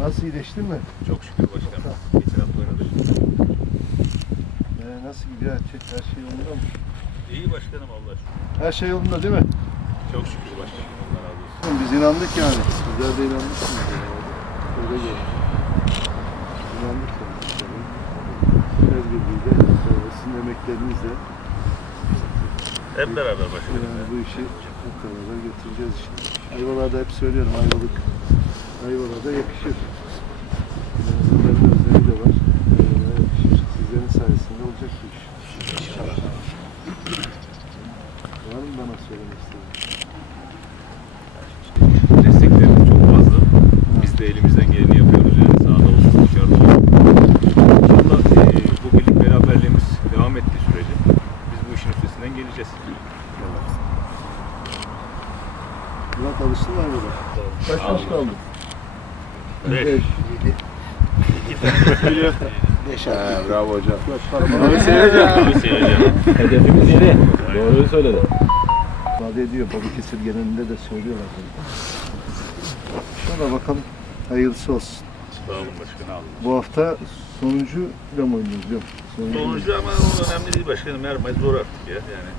Nasıl iyileştin mi? Çok şükür başkanım. Geçen hafta oynadık. Ee, nasıl gidiyor? Her şey, her şey yolunda mı? İyi başkanım Allah şükür. Her şey yolunda değil mi? Çok şükür başkanım. Allah razı olsun. Biz inandık yani. Sizler de inanmışsınız. Yani. Öyle görünüyor. İnandık yani. Tabii. Her birliğiyle, e, sizin emeklerinizle Hep beraber başkanım. yani bu işi hep beraber götüreceğiz işte. Ayvalık'a hep söylüyorum Ayvalık. Ayvalık'a yakışır. Ee, Bunların özleri de var. Ayvalık'a yakışır. Sizlerin sayesinde olacak bu iş. Var mı bana söylemek istediğin? Destekleriniz çok fazla. Biz de elimizden geleni yapıyoruz yani sahada olsun dışarıda olsun. İnşallah eee, bu birlik beraberliğimiz devam ettiği sürece üstesinden geleceğiz. Murat alıştın mı Ayvalık'a? Kaç yaş kaldı? Beş. bravo hocam. Abi seyredeceğim. Hedefimiz yedi. Doğruyu söyledi. ifade ediyor. Balıkesir genelinde de söylüyorlar. Şuna bakalım. Hayırlısı olsun. Sağ olun başkanım. Bu hafta sonuncu ile mi oynuyoruz? Yok. Sonuncu. Sonucu ama o önemli değil başkanım. Her maç zor artık ya. Yani